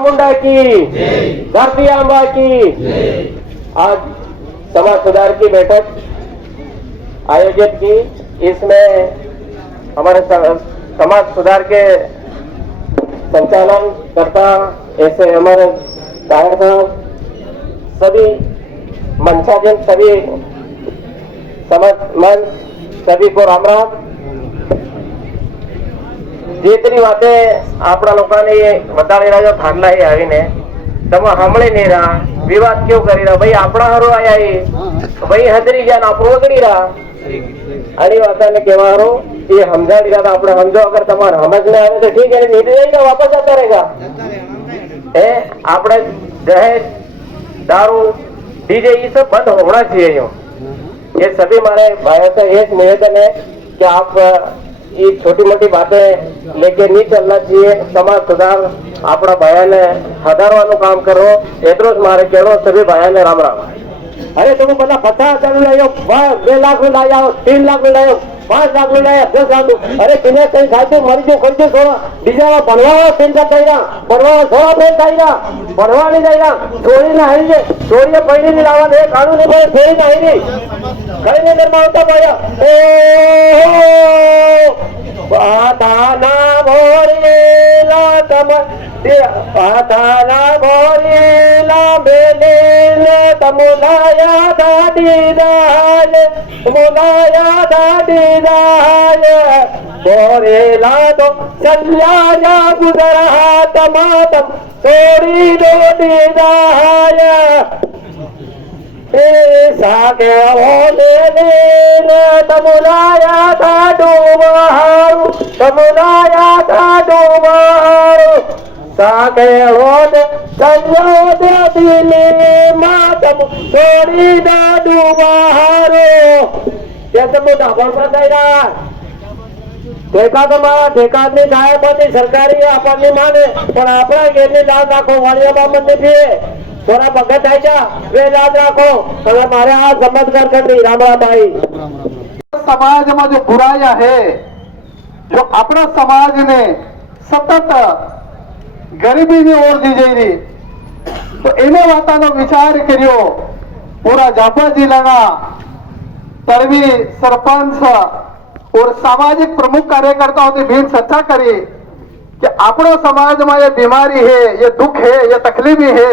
मुंडा की, धरती आंबा की। आज समाज सुधार की बैठक आयोजित की। इसमें हमारे समाज सुधार के संचालन करता ऐसे हमारे दायर साहब, सभी मंचाजन, सभी समाज मंच, सभी को राम राम। જેતરી વાતે આપણા લોકોને વધારે રહ્યો થાંડલા એ આવીને તમે સાંભળી નહીં રહ્યા, વિવાદ કેવું કરી રહ્યા ભાઈ, આપણા હારો આયા ભાઈ હદરી ગયા ને આપણું વગડી રહ્યા આની વાતાને કહેવા હારો એ સમજાડી રહ્યા આપણે સમજો, અગર તમારે સમજ ને આવે તો ઠીક है, नहीं जाएगा वापस आता रहेगा। આપણે દહેજ, दारू, डीजे ये सब बंद होना चाहिए। ये सभी हमारे भाइयों से एक निवेदन है कि आप ये छोटी मोटी बातें लेके नहीं चलना चाहिए। समाज सुधार अपना भाया ने हजारવાનું કામ કરો એટલો જ મારે કહેવો। સભી ભાઈને રામ રામ। અરે તમે બધા 50,000 લાયો, 2 લાખ લાયો, 3 લાખ લાયો, 5 લાખ લાયા, 10 લાખ। અરે કિને કઈ ખાતું મરી ગયો ખર્ચો થોડા બીજામાં ભણવા ચિંતા કર્યા, ભણવા થોડા ફેર કર્યા, ભણવા નહીં કર્યા, છોડીને આવી છે, છોડીને પૈણી લાવવા દે કાઢું નહીં પડે, ફેરીને આવી કઈ નહીં ઘરમાં આવતા પડ્યા। પાતાના ભોરેલા પાતાના ભોરેલા બેલીને તમુલાયા દાડીદાય, મુલાયા દાડીદાય ભોરેલા તો ચલ્યા ગુજરા તમાતમ છોડી દો દીદાય। સાગે ઓલે ને તમુલાયા કાડો બહાર, તમુલાયા કાડો બહાર સાગે ઓલે ચલ્યો દે દિલે માતમ છોડી દો બહાર। ત્યાં તમે ડાબર પડાયા ઠેકાદની સાહેબ હતી સરકારી આપણને માને પણ આપણા ઘેરની લાજ રાખો, વાળિયામાં મંદિર છે થોડા ભગત થાય છે वे याद रखो। તમે મારે આ સમજદાર કરી રામરા भाई। समाज में जो बुराइयां है, जो अपना समाज ने सतत गरीबी की ओर दी जा रही, तो एने वातानो विचार करियो। पूरा जाफर जिला तड़वी सरपंच और सामाजिक प्रमुख कार्यकर्ताओं की भीड़ चर्चा करी कि अपनो समाज में ये बीमारी है, ये दुख है, ये तकलीफी है।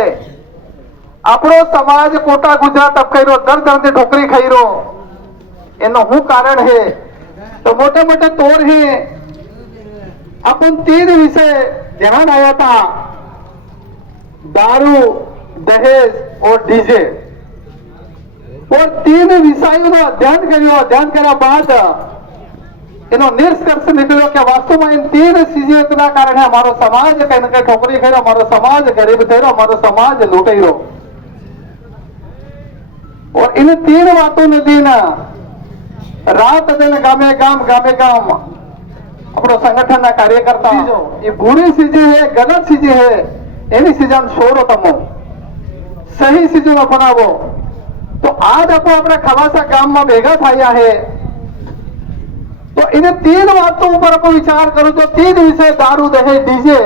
આપણો સમાજ કોટા ગુજરાત અપખાઈરો, દર દર્દી ઠોકરી ખાઈરો, એનો શું કારણ है? तो मोटे मोटे तौर है अपन 3 विषय ध्यान आया था, दारू, दहेज और डीजे। और 3 विषयों નો અધ્યયન કર્યા બાદ એનો નિષ્કર્ષ નીકળ્યો કે વાસ્તવમાં इन 3 ચીજોના કારણે અમારો સમાજ કઈ ને કઈ ઠોકરી ખાઈરો, અમારો સમાજ ગરીબ થયો, અમારો સમાજ લૂંટાઈરો। और इन 3 बातों ने दिन रात दिन गामे गाम अपनो संगठन कार्यकर्ता ये बुरी चीजें है, गलत चीजें है, एनी चीजा छोड़ो, तमो सही चीजों अपनावो। तो आज आप अपने खवासा गाम में भेगा थाया है, तो इन 3 बातों पर आप विचार करो। तो 3 विषय दारू, दहेज, डीजे,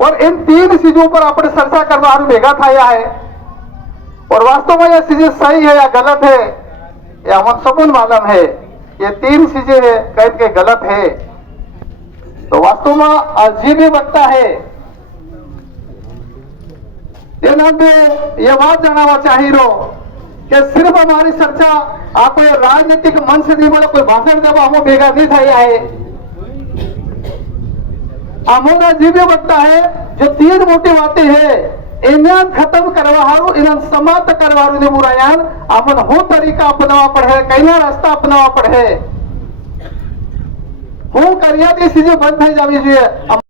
और इन 3 चीजों पर अपने चर्चा करवा भेगा थाया है। और वास्तव में यह चीजें सही है या गलत है ये हम सबको मालूम है। ये 3 चीजें है कह के गलत है। तो वास्तव में अजीब ही लगता है। ये बात जानवा चाहिए कि सिर्फ हमारी चर्चा आप कोई राजनीतिक मंच नहीं बोले, कोई भाषण देव हम भेगा नहीं था है। हमारा अजीब ही लगता है जो 3 मोटी बातें है इन्हें खत्म करवा हारू, इन्हें समाप्त करवा हारू बुरायान अपन हो तरीका अपनावा पड़े, कई रास्ता अपनावा पड़े। હું કર્યા તે ચીજો બંધ થઈ જવી જોઈએ।